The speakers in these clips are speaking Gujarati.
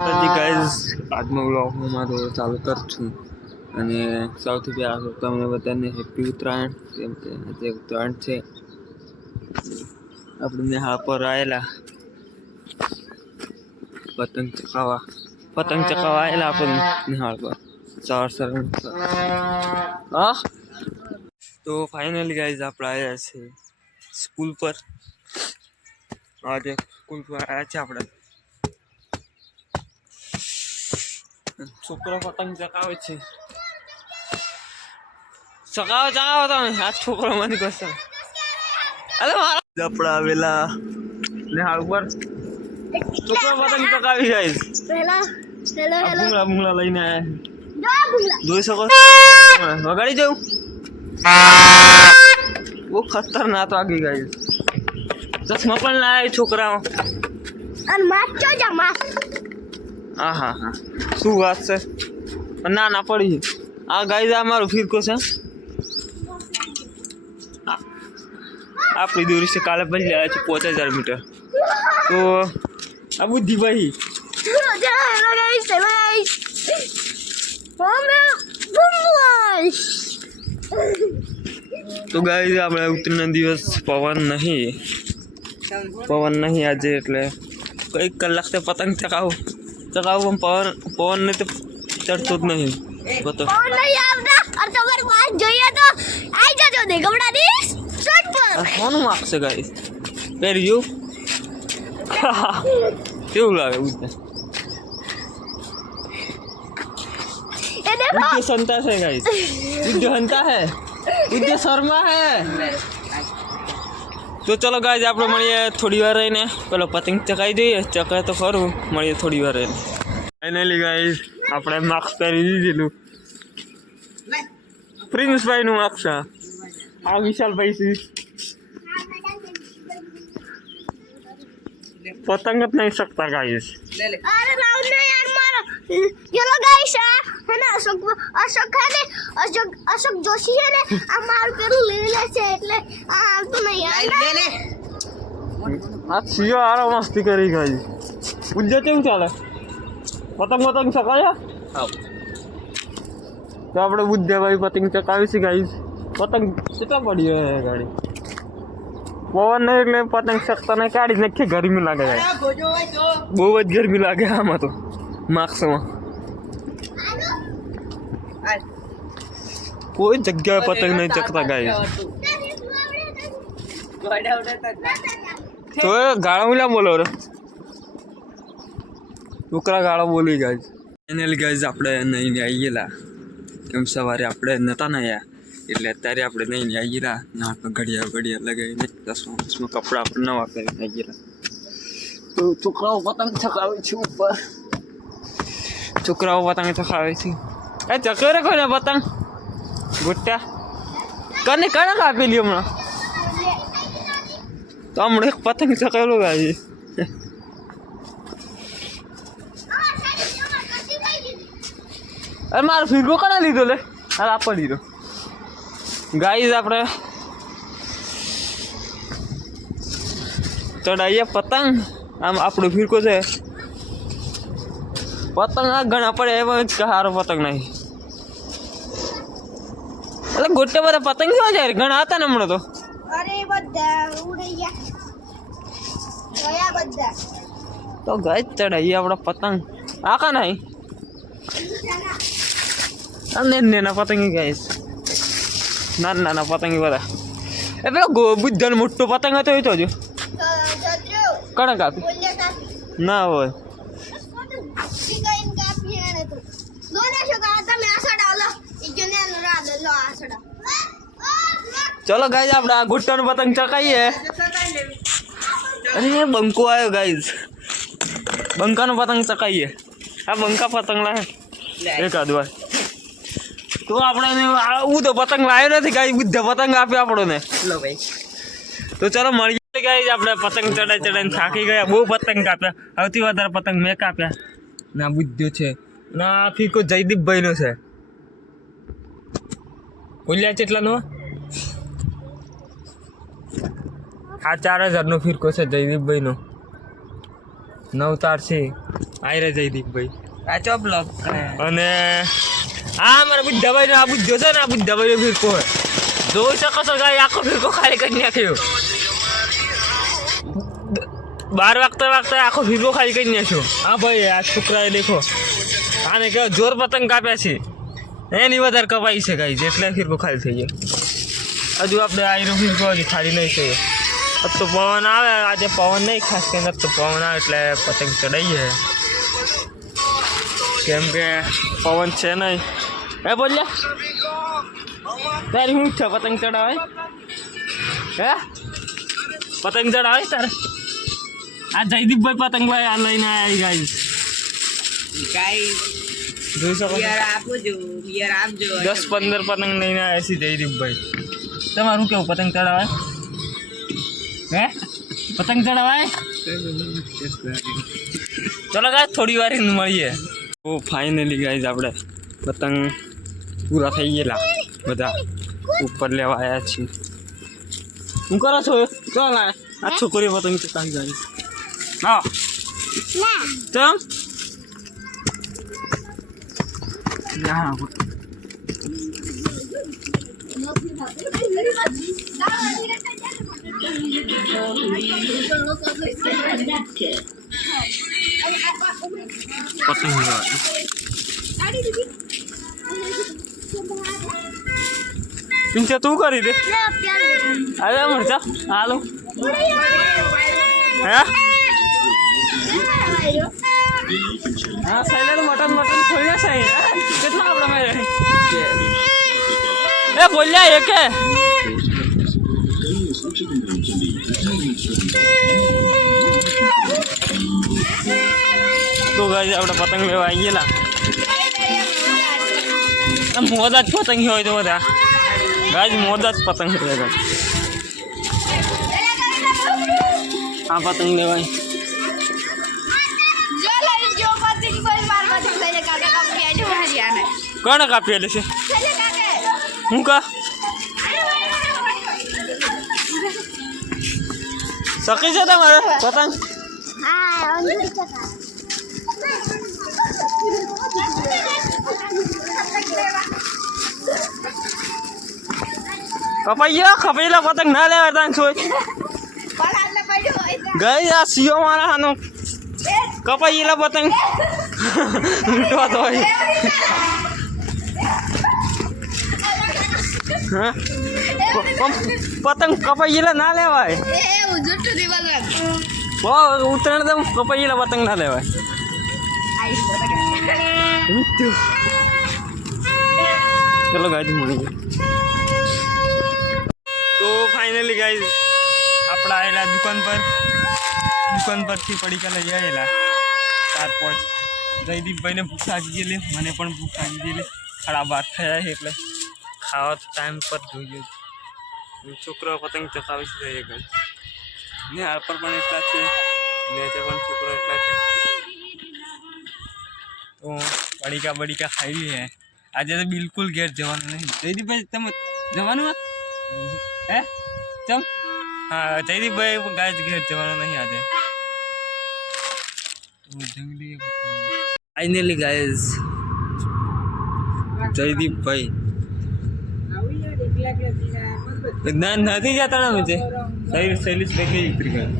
ગાઈઝ આજનો બ્લોગ હું મારો ચાલુ કરું છું. અને સૌથી પહેલાં તો તમને બધાને હેપી ઉત્તરાયણ કેમ કે આજે ઉત્તરાયણ છે. આપણે નેહાળ પર આવેલા પતંગ ચકાવવા પતંગ ચકાવા આવેલા આપણે નિહાળ પર. ચાર સર હા? તો ફાઇનલી ગાઈઝ આપણે આવ્યા છે સ્કૂલ પર. આજે સ્કૂલ પર આવ્યા છે આપણે. છોકરો પતંગ ચકાવે છે ચકાવો ચકાવો તમે આ છોકરો મને કશો અરે મારા આપણે આવેલા નિહાળ ઉપર છોકરો પતંગ ચકાવી જાય પહેલા હેલો હેલો ભૂંગળા ભૂંગળા લઈને આવે ના જોઈ શકો વગાડી જવું બહુ ખતરનાક વાગી ગઈ ચશ્મા પણ લાય છોકરાઓ અને માસ ચો જા માસ હા હા. હા શું વાત છે? ના ના, પડી આ ગાય આ મારો ફિરકો છે. આ- આપણી દૂરી છે, કાલે પછી જાય છે, પાંચ હજાર મીટર. તો આ બુદ્ધિભાઈ જા હેલો ગાઈસ હેલો ગાઈસ અમે બુમ્બોઈસ તો ગાય આપણે ઉત્તરાયણ દિવસ પવન નહીં. પવન નહીં આજે, એટલે કંઈક કલાક તે પતંગ ચકાવું ચકાવું પણ પવન પવન ને તો ચડતો જ નહીં પતંગ કોણ નહીં આવતા અને તમારી વાત જોઈએ તો આઈ જજો દેગમડા દીસ શોટ પર આ કોનું માર્ક છે ગાઈસ પહેર્યું કેવું લાગે ઉદ્યા એ દેખો ઉદ્ય સંતા છે ગાઈસ ઉદ્ય હંતા હે ઉદ્ય શર્મા હે તો ચલો ગાય આપણે મળીએ થોડી વાર રહીને. પેલો પતંગ ચકાઈ દઈએ. ચકાય તો ખરું. મળીએ થોડી વાર રહીને. ફાઇનલી ગાય આપણે માર્ક્સ પહેરી દીધેલું. પ્રિન્સભાઈનું માર્ક્સ આ વિશાલભાઈ છે પતંગ જ નહીં શકતા ગાઈસ ચલો ગાઈસ હે ને અશોક અશોક હે ને અશોક અશોક જોશી હે ને આ મારું પેલું લઈ લે છે એટલે આ તો નહીં યાર આ સિયો આરો મસ્તી કરી ગઈ પૂજા કેમ ચાલે? પતંગ પતંગ ચકાયા તો આપણે બુદ્ધભાઈ પતંગ ચકાવી છે ગાઈસ પતંગ કેટલા પડી હોય ગાડી? પવન નહીં એટલે પતંગ શકતા નહીં કાઢી નાખી ગરમી લાગે બહુ જ ગરમી લાગે આમાં તો. માર્ક્સમાં કોઈ જગ્યાએ પતંગ નહીં ચકતા ગાય તો એ ગાળા મિલા બોલો રે છોકરા ગાળા બોલી ગાય ફાઇનલ ગાઈઝ આપણે નહીં આવી ગયેલા કેમ સવારે આપણે નતા ને આવ્યા એટલે અત્યારે આપણે નહીં આવી ગયેલા ને આપણે ઘડિયા ઘડિયા લગાવીને ચશ્મા ચશ્મા કપડાં આપણે નવા પહેરીને આવી ગયેલા તો છોકરાઓ પતંગ ચકાવે છે ઉપર છોકરાઓ પતંગ ચકાવે છે. એ ચકવે કોઈને પતંગ ગુટ્ટા. કને કણક આપેલી હમણાં? તો હમણાં એક પતંગ ચકેલો ગાય અરે મારો ફીરકો કને લીધો લે? અરે આપો લીધો. ગાઈઝ આપણે ચડાઈએ પતંગ. આમ આપણો ફીરકો છે. પતંગ આ ઘણા પડે એમાં સારો પતંગ નહીં. એટલે ગોટે બધા પતંગ કેવા જાય? ઘણા હતા ને હમણાં તો. અરે બધા ઉડી ગયા ગયા બધા. તો ગાય ચડાઈએ આપણો પતંગ. આ કા નહીં? અને નાના પતંગી ગાઈસ નાના નાના પતંગી બધા. એ પેલો બુદ્ધનો મોટો પતંગ હતો એ તો જો. જત્ર્યો કણે કાપી બોલ્યા તા ના હોય. ચલો ગાઈઝ આપણે આ ગુટ્ટાનો પતંગ ચકાઈએ. અરે બંકો આવ્યો ગાઈઝ બંકાનો પતંગ ચકાઈએ. આ બંકા પતંગ લાવે. એકાદ વાર તો આપણે હું તો પતંગ લાવ્યો નથી ગાઈ બુદ્ધ પતંગ આપ્યો આપણને. તો ચાલો મળીએ ગાઈસ આપણે પતંગ ચડાઈ ચડાઈને થાકી ગયા. બહુ પતંગ કાપ્યા. સૌથી વધારે પતંગ મેં કાપ્યા. ના બુદ્ધ છે. ના ફીકો જયદીપભાઈનો છે. બોલ્યા કેટલાનો આ ચાર હજારનો ફિરકો છે જયદીપભાઈનો. નવ તાર છે આયરે જયદીપભાઈ. આ ચો બ્લોક અને આ મારા બુદ્ધાભાઈ નો આ બુદ્ધો છે ને આ બુદ્ધાભાઈનો ફિરકો હોય જોઈ શકો છો ગાય આખો ફિરકો ખાલી કરી નાખ્યો. બાર વાગતા વાગતા આખો ફિરકો ખાલી કરી નાખ્યો. હા ભાઈ આ છોકરાએ દેખો. આને કેવો જોર પતંગ કાપ્યા છે. એની વધારે કપાઈ છે ગાઈ જેટલા ફિરકો ખાલી થઈ ગયો. હજુ આપણે આયરો ફિરકો હજી ખાલી નહીં થયો. તો પવન આવે આજે પવન નહીં ખાસ કરીને તો પવન આવે એટલે પતંગ ચડાવીએ કેમ કે પવન છે નહીં. હે બોલ્યા? તારી શું છે પતંગ ચડાવે હે? પતંગ ચડાવે તારે? આ જયદીપભાઈ પતંગભાઈ આ લઈને આવી ગાઈ જોઈ શકો આપજો. દસ પંદર પતંગ લઈને આવ્યા છે જયદીપભાઈ તમારું કેવું પતંગ ચડાવાય હે? પતંગ ચડાવાય? ચલો ગાય થોડી વાર મળીએ. ઓ ફાઇનલી ગાઈઝ આપણે પતંગ પૂરા થઈ ગયેલા. બધા ઉપર લેવા આવ્યા છીએ. શું કરો છો? ચાલ આ આ છોકરીઓ પતંગ ચકાવી જાય હા. ચમ. હા પતંગ પિંચે, તું કરી દે. અરે મરચા. હાલો. હે? હા સાઈલે મટન મટન ખોલ્યા સાઈ કેટલા આપણે મેરે એ બોલ્યા એ તો ગાય આપણે પતંગ લેવા આવી ગયેલા. મોદા જ પતંગ હોય તો બધા. ગાય મોદા જ પતંગ ગાય. આ પતંગ લેવાય. કોને કાપી છે? હું કા? સકી છે તમારે પતંગ? કપાઈ ગયો કપાયેલા પતંગ ના લેવા તાન સોચ ગઈ આ સીઓ મારા આનો કપાયેલા પતંગ. લૂંટવા તો પતંગ કપાયેલા ના લેવાય. ઉત્તરાયણ તો કપાયેલા પતંગ ના લેવાય. ચલો ગાડી મળી ગઈ તો ફાઇનલી ગાઈ આપણા આવેલા દુકાન પર દુકાન પરથી પડીકા લઈ આવેલા ચાર પાંચ જયદીપભાઈને ભૂખ લાગી ગયેલી મને પણ ભૂખ લાગી ગયેલી ખરાબ વાત થયા છે એટલે ખાવા તો ટાઈમ પર જોઈએ। છોકરો પતંગ ચકાવી છે ને હાર પર પણ એટલા છે. નીચે પણ છોકરો એટલા છે. તો પડીકા બડીકા ખાઈ લઈએ આજે તો બિલકુલ ઘેર જવાનું નહીં જયદીપભાઈ તમે જવાનું હે? હે ચમ હા જયદીપભાઈ ગાય ઘેર જવાનું નહીં આજે જંગલી ફાઇનલી ગાઈઝ જયદીપભાઈ ના નથી જતા ને છે શૈલ શૈલેષભાઈ કઈ ઉતરી ગયા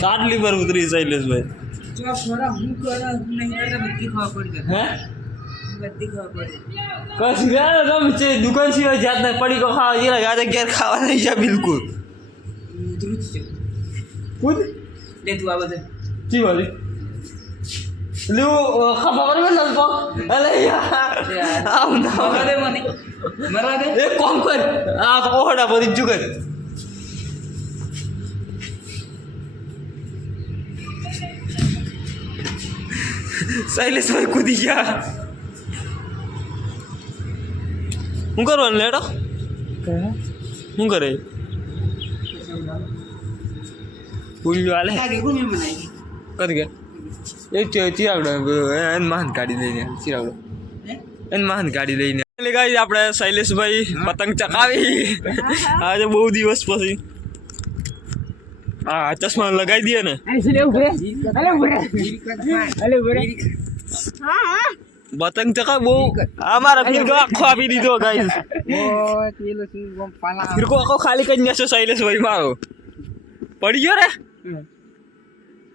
સાત લીવર ઉતરી શૈલેષભાઈ જો થોડા હું કરો હું નહીં કરતા બધી ખબર પડી હે બધી ખબર પડી કશ ગયા રમ છે દુકાન સિવાય જાત ના પડી કો ખાવા જેલા યાદ ઘેર ખાવા નહીં જા બિલકુલ ઉધરું જ છે ખુદ લે તું આ બધે કી વાલી લ્યો ખબર પડી લલપો અલે યાર આવ મરવા દે મને મરવા દે એ કોમ કર આ ઓહડા ભરી જુગત શૈલેષભાઈ કૂદી ગયા શું કરવાનું લેડો શું કરે હાલે લાગે કદ ગયા એ ચિરાગડો એને મહાન કાઢી દઈને ચિરાગડો એને મહાન કાઢી લઈને એટલે ગાઈ આપણે શૈલેષભાઈ પતંગ ચકાવી આજે બહુ દિવસ પછી હા ચશ્મા લગાવી દે ને બતંગ ચકા બહુ અમારા ફિરકો આખો આપી દીધો ગાઈસ ફિરકો આખો ખાલી કરી નાખ્યો શૈલેષ ભાઈ મારો પડી ગયો રે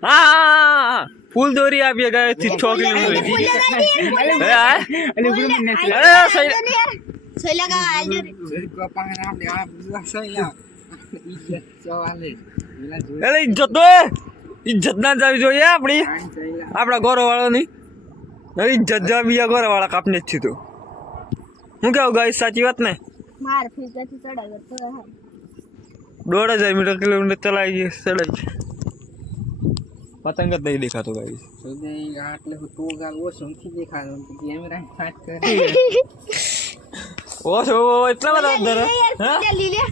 હા હા, હા હા. ફૂલ દોરી આપીએ ગાયથી છ કિલોમીટર અરે ઇજ્જત તો. ઇજ્જત ના જવી જોઈએ આપણી. આપણા ગોરો વાળાની અરે ઇજ્જત જવા બીજા ગોરો વાળા કાપને જ થયું હું કેવું ગાઈ સાચી વાત ને. દોઢ હજાર મીટર કિલોમીટર ચલાવી ગઈ ચડાવી. પતંગ જ નહીં દેખાતો ગાઈ સુદે તો ગાલ ઓ સંખી દેખાતો કેમેરા ફાટ કરે ઓછો એટલા બધા લીલે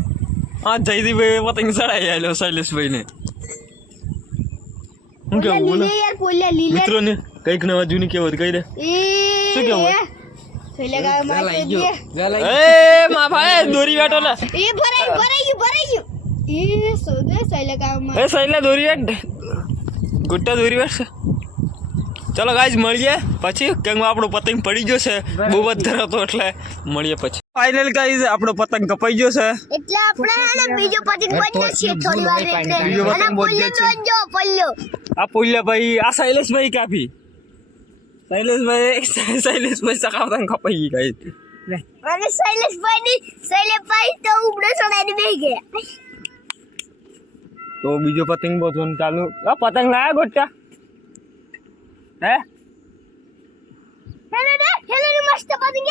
હા જયદીભાઈ પતંગ ચડાવી આવેલો શૈલેષભાઈ ને હું કેવું બોલો લીલે યાર, ફૂલે લીલે. મિત્રો ને કંઈક નવા જૂની કેવત કહી દે એ, શું કેવું? દોરી વાટો ને દોરી વાટ ગુટ્ટા દોરી વાટશે ચલો ગાઈઝ મળીએ. પછી કેમ આપણો પતંગ પડી ગયો છે? બહુ જ ધરાતો એટલે મળીએ પછી. ફાઇનલ ગાઈઝ આપણો પતંગ કપાઈ ગયો છે. એટલે આપણે બીજો પતંગ બનશે છે થોડી વાર એટલે. બીજો પતંગ અને છે. પલ્લો આ પુલ્યાભાઈ આ શૈલેશભાઈ કાપી શૈલેશભાઈ સકા પતંગ કપાઈ ગઈ ગાઈઝ અને શૈલેષભાઈ ની શૈલેષભાઈ તો ઉપડે ચડાઈને બેહી ગયા. તો બીજો પતંગ બોધવાનું ચાલુ. આ પતંગ લાયા ગોટા? હે હેલો રે હેલો રે મસ્ત પતંગ